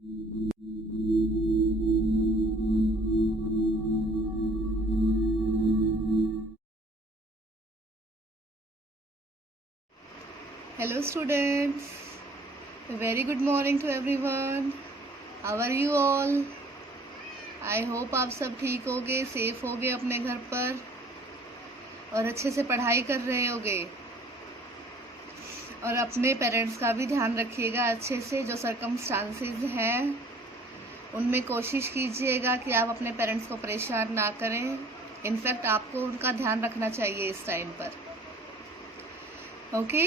Hello students, very good morning to everyone. How are you all? I hope आप सब ठीक होगे, safe होगे अपने घर पर और अच्छे से पढ़ाई कर रहे होगे और अपने पेरेंट्स का भी ध्यान रखिएगा अच्छे से। जो सर्कमस्टांसेस हैं उनमें कोशिश कीजिएगा कि आप अपने पेरेंट्स को परेशान ना करें। इनफैक्ट आपको उनका ध्यान रखना चाहिए इस टाइम पर। ओके,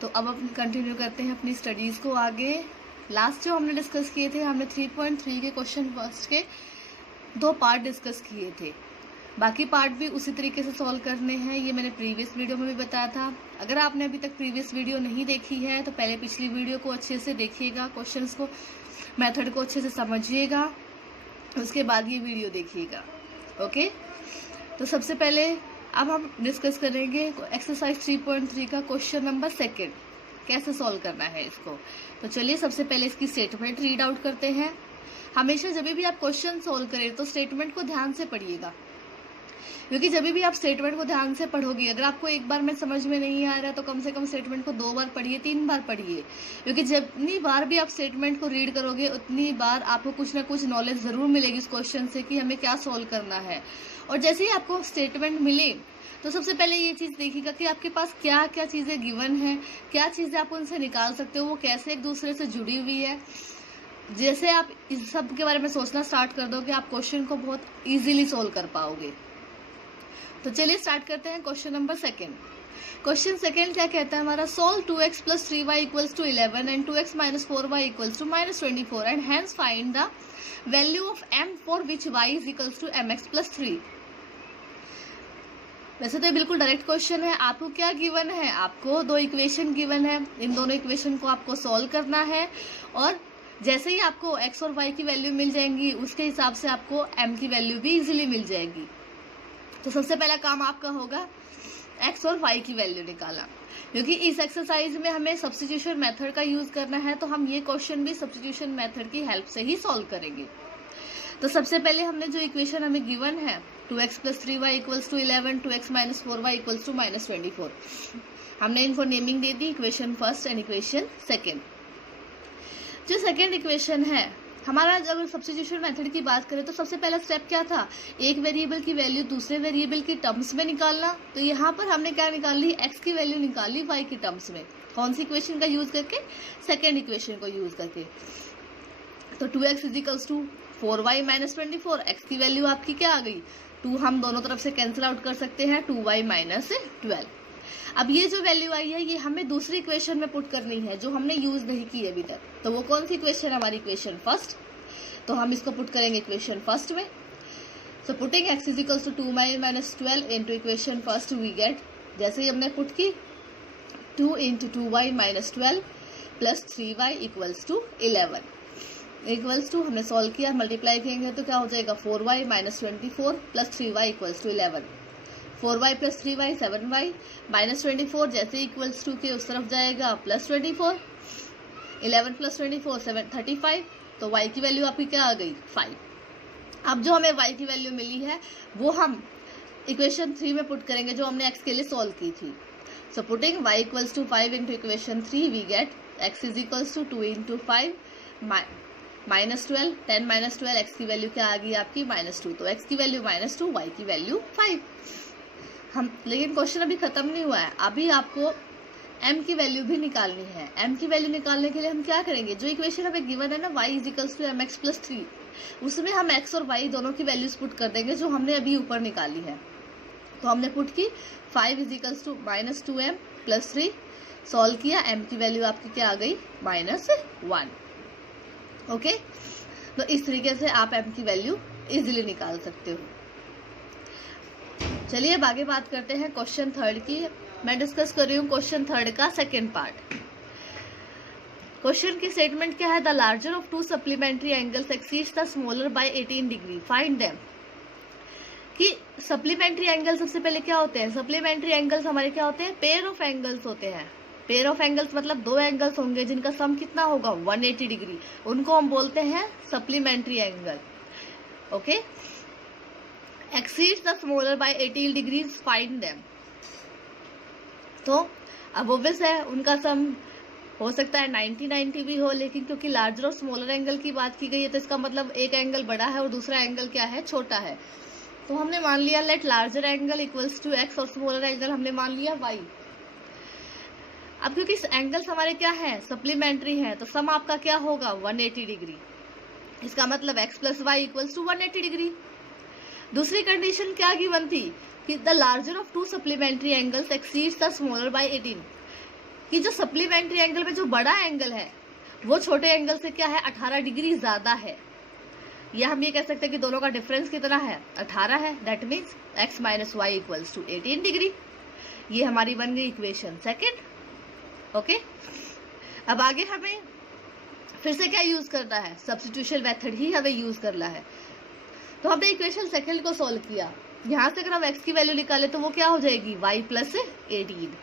तो अब हम कंटिन्यू करते हैं अपनी स्टडीज़ को आगे। लास्ट जो हमने डिस्कस किए थे, हमने 3.3 के क्वेश्चन फर्स्ट के 2 पार्ट डिस्कस किए थे। बाकी पार्ट भी उसी तरीके से सॉल्व करने हैं, ये मैंने प्रीवियस वीडियो में भी बताया था। अगर आपने अभी तक प्रीवियस वीडियो नहीं देखी है तो पहले पिछली वीडियो को अच्छे से देखिएगा, क्वेश्चंस को, मेथड को अच्छे से समझिएगा, उसके बाद ये वीडियो देखिएगा। ओके, तो सबसे पहले अब हम डिस्कस करेंगे एक्सरसाइज 3.3 का क्वेश्चन नंबर 2, कैसे सॉल्व करना है इसको। तो चलिए सबसे पहले इसकी स्टेटमेंट रीड आउट करते हैं। हमेशा जब भी आप क्वेश्चन सॉल्व करें तो स्टेटमेंट को ध्यान से पढ़िएगा, क्योंकि जब भी आप स्टेटमेंट को ध्यान से पढ़ोगे, अगर आपको एक बार में समझ में नहीं आ रहा तो कम से कम स्टेटमेंट को 2 बार पढ़िए, 3 बार पढ़िए, क्योंकि जितनी बार भी आप स्टेटमेंट को रीड करोगे उतनी बार आपको कुछ ना कुछ नॉलेज जरूर मिलेगी इस क्वेश्चन से कि हमें क्या सॉल्व करना है। और जैसे ही आपको स्टेटमेंट मिले तो सबसे पहले ये चीज़ देखिएगा कि आपके पास क्या क्या चीज़ें गिवन है, क्या चीज़ें आप उनसे निकाल सकते हो, वो कैसे एक दूसरे से जुड़ी हुई है। जैसे आप इस सब के बारे में सोचना स्टार्ट कर दोगे, आप क्वेश्चन को बहुत इजीली सॉल्व कर पाओगे। तो चलिए स्टार्ट करते हैं क्वेश्चन नंबर 2। क्वेश्चन 2 क्या कहता है हमारा, solve 2x + 3y = 11 and 2x - 4y = -24 and hence find the value of m for which y = mx + 3। वैसे तो ये बिल्कुल डायरेक्ट क्वेश्चन है। आपको क्या गिवन है, आपको 2 इक्वेशन गिवन है, इन दोनों इक्वेशन को आपको सॉल्व करना है और जैसे ही आपको x और y की वैल्यू मिल जाएंगी उसके हिसाब से आपको m की वैल्यू भी इजीली मिल जाएगी। तो सबसे पहला काम आपका होगा x और y की वैल्यू निकालना, क्योंकि इस एक्सरसाइज में हमें सब्स्टिट्यूशन मेथड का यूज करना है, तो हम ये क्वेश्चन भी सब्स्टिट्यूशन मेथड की हेल्प से ही सॉल्व करेंगे। तो सबसे पहले हमने जो इक्वेशन हमें गिवन है 2x + 3y = 11, 2x - 4y = -24, हमने इनको naming they the, equation first and equation 2। जो सेकेंड इक्वेशन है हमारा, जब सब्स्टिट्यूशन मेथड की बात करें तो सबसे पहला स्टेप क्या था, एक वेरिएबल की वैल्यू दूसरे वेरिएबल की टर्म्स में निकालना। तो यहाँ पर हमने क्या निकाल ली, x की वैल्यू निकाल ली y की टर्म्स में। कौन सी इक्वेशन का यूज करके, सेकेंड इक्वेशन को यूज करके। तो 2x = 4y - 24, x की वैल्यू आपकी क्या आ गई, 2, हम दोनों तरफ से कैंसिल आउट कर सकते हैं, 2y - 12। अब ये जो वैल्यू आई है ये हमें दूसरी इक्वेशन में पुट करनी है जो हमने यूज नहीं की अभी तक। तो वो कौन सी इक्वेशन, हमारी इक्वेशन फर्स्ट। तो हम इसको पुट करेंगे इक्वेशन फर्स्ट में। So putting x = 2y - 12 into equation first we get, जैसे ही हमने पुट की 2 × 2y - 12 + 3y = 11 इक्वल्स टू, हमने सॉल्व किया, मल्टीप्लाई करेंगे तो क्या हो जाएगा, 4y - 24 + 3y = 11, 4y + 3y 7y, -24 जैसे इक्वल्स टू के उस तरफ जाएगा +24, 11 + 24 7 35। तो y की वैल्यू आपकी क्या आ गई, 5। अब जो हमें y की वैल्यू मिली है वो हम इक्वेशन 3 में पुट करेंगे जो हमने x के लिए सॉल्व की थी। So putting y = 5 into equation 3 we get x = 2 × 5 -12, 10 - 12, x की वैल्यू क्या आ गई आपकी, -2। तो x की वैल्यू -2, y की वैल्यू 5। हम, लेकिन क्वेश्चन अभी खत्म नहीं हुआ है, अभी आपको m की वैल्यू भी निकालनी है। m की वैल्यू निकालने के लिए हम क्या करेंगे, जो इक्वेशन हमें गिवन है ना y = mx + 3, उसमें हम x और y दोनों की वैल्यूज पुट कर देंगे जो हमने अभी ऊपर निकाली है। तो हमने पुट की 5 = -2m + 3, सॉल्व किया, m की वैल्यू आपकी क्या आ गई, -1। ओके, तो इस तरीके से आप m की वैल्यू इजीली निकाल सकते हो। चलिए अब आगे बात करते हैं क्वेश्चन 3 की। मैं डिस्कस कर रही हूँ क्वेश्चन 3 का सेकेंड पार्ट। क्वेश्चन की स्टेटमेंट क्या है, the larger of 2 supplementary angles exceeds the smaller by 18 degree, find them. कि सप्लीमेंट्री एंगल सबसे पहले क्या होते हैं, सप्लीमेंट्री एंगल्स हमारे क्या होते हैं, पेयर ऑफ एंगल्स होते हैं। पेयर ऑफ एंगल्स मतलब दो एंगल्स होंगे जिनका सम कितना होगा 180 डिग्री, उनको हम बोलते हैं supplementary angle. Okay, exceeds the smaller by 18 degrees find them. तो अब ऑब्वियस है उनका सम हो सकता है 90 भी हो, लेकिन क्योंकि लार्जर और स्मॉलर एंगल की बात की गई है तो इसका मतलब एक एंगल बड़ा है और दूसरा एंगल क्या है, छोटा है। तो हमने मान लिया let larger angle equals to x और स्मॉलर एंगल हमने मान लिया वाई। अब क्योंकि एंगल्स हमारे क्या है, सप्लीमेंट्री है, तो सम आपका क्या होगा 180 डिग्री। इसका मतलब x plus y equals to 180 डिग्री। दूसरी कंडीशन क्या गिवन थी कि the larger of two supplementary angles exceeds the smaller by 18, कि जो सप्लीमेंट्री एंगल में जो बड़ा एंगल है वो छोटे एंगल से क्या है 18 डिग्री ज्यादा है। या हम ये कह सकते हैं कि दोनों का डिफरेंस कितना है 18 है, that means x minus y equals to 18 डिग्री। ये हमारी बन गई इक्वेशन सेकेंड। ओके, अब आगे हमें फिर से क्या यूज करना है, सब्स्टिट्यूशन मेथड ही हमें यूज करना है। तो हमने इक्वेशन सेकंड को सॉल्व किया, यहां से अगर हम x की वैल्यू निकाले तो वो क्या हो जाएगी y plus 18।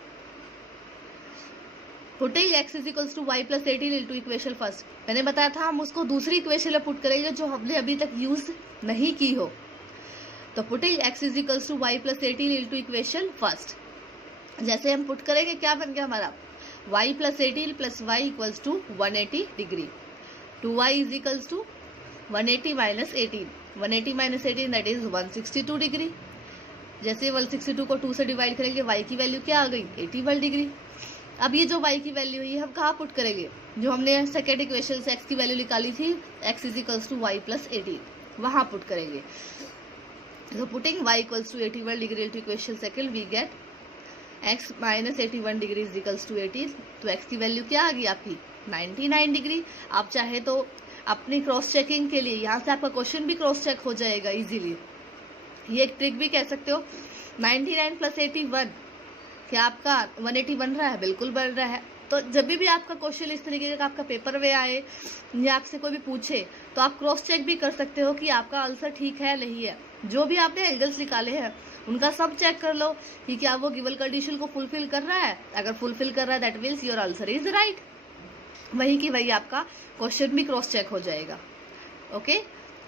Putting x is equals to y plus 18 into equation first, मैंने बताया था हम उसको दूसरी इक्वेशन में पुट करेंगे जो हमने अभी तक यूज नहीं की हो। तो putting x is equals to y plus 18 into equation first, जैसे हम पुट करेंगे क्या बन गया हमारा y plus 18 plus y equals to 180 डिग्री, 2y is equals to 180 minus 18, 180 minus 18 that is 162 डिग्री। जैसे 162 को 2 से डिवाइड करेंगे y की वैल्यू क्या आ गई 81 डिग्री। अब ये जो y की वैल्यू है हम कहाँ पुट करेंगे, जो हमने सेकेंड इक्वेशन से x की वैल्यू निकाली थी x is equals to y plus 18, वहां पुट करेंगे। तो पुटिंग y इक्वल्स टू 81 डिग्री into equation second we get x minus 81 डिग्री इज इक्वल्स टू 18। तो x की वैल्यू क्या आ गई आपकी 99 डिग्री। आप चाहे तो अपनी क्रॉस चेकिंग के लिए यहाँ से आपका क्वेश्चन भी क्रॉस चेक हो जाएगा इजीली। ये एक ट्रिक भी कह सकते हो, 99 प्लस 81 क्या आपका 180 बन रहा है, बिल्कुल बन रहा है। तो जब भी आपका क्वेश्चन इस तरीके का आपका पेपर में आए या आपसे कोई भी पूछे तो आप क्रॉस चेक भी कर सकते हो कि आपका आंसर ठीक है नहीं है। जो भी आपने एंगल्स निकाले हैं उनका सब चेक कर लो कि क्या वो गिवन कंडीशन को फुलफिल कर रहा है। अगर फुलफिल कर रहा है that means your answer is right, वही की वही आपका क्वेश्चन भी क्रॉस चेक हो जाएगा। Okay,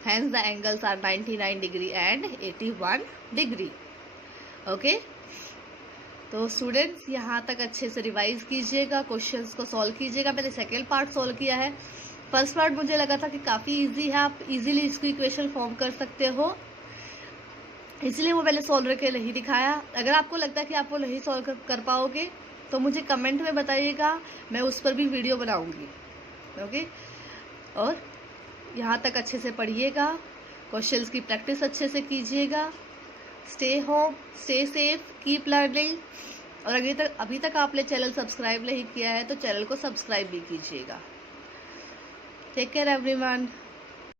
hence the angles are 99 डिग्री एंड 81 डिग्री। ओके, तो स्टूडेंट्स यहाँ तक अच्छे से रिवाइज कीजिएगा, क्वेश्चंस को सॉल्व कीजिएगा। मैंने सेकेंड पार्ट सॉल्व किया है, फर्स्ट पार्ट मुझे लगा था कि काफ़ी इजी है, आप इजीली इसको इक्वेशन फॉर्म कर सकते हो, इसलिए वो मैंने सॉल्व करके नहीं दिखाया। अगर आपको लगता है कि आप वो नहीं सॉल्व कर पाओगे तो मुझे कमेंट में बताइएगा, मैं उस पर भी वीडियो बनाऊंगी। ओके, और यहाँ तक अच्छे से पढ़िएगा, क्वेश्चंस की प्रैक्टिस अच्छे से कीजिएगा। Stay home, stay safe, keep learning. और अभी तक आपने चैनल सब्सक्राइब नहीं किया है तो चैनल को सब्सक्राइब भी कीजिएगा। Take care everyone.